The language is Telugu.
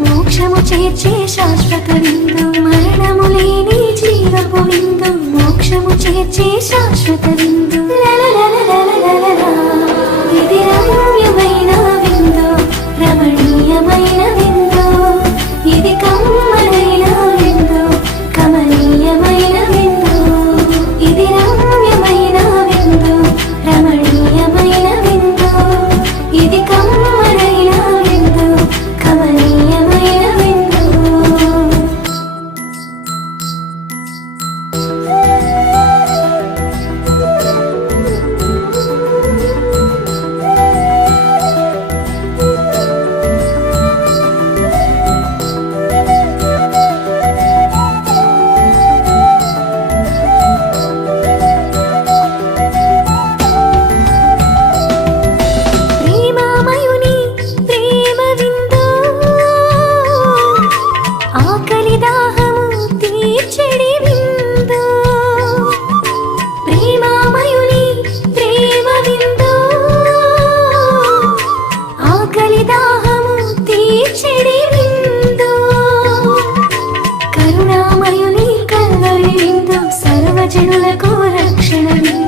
మోక్షము చేర్చే శాశ్వత విందం మరణము లేని జీవపు విందం మోక్షము చేర్చే శాశ్వత విందం మనకు రక్షణ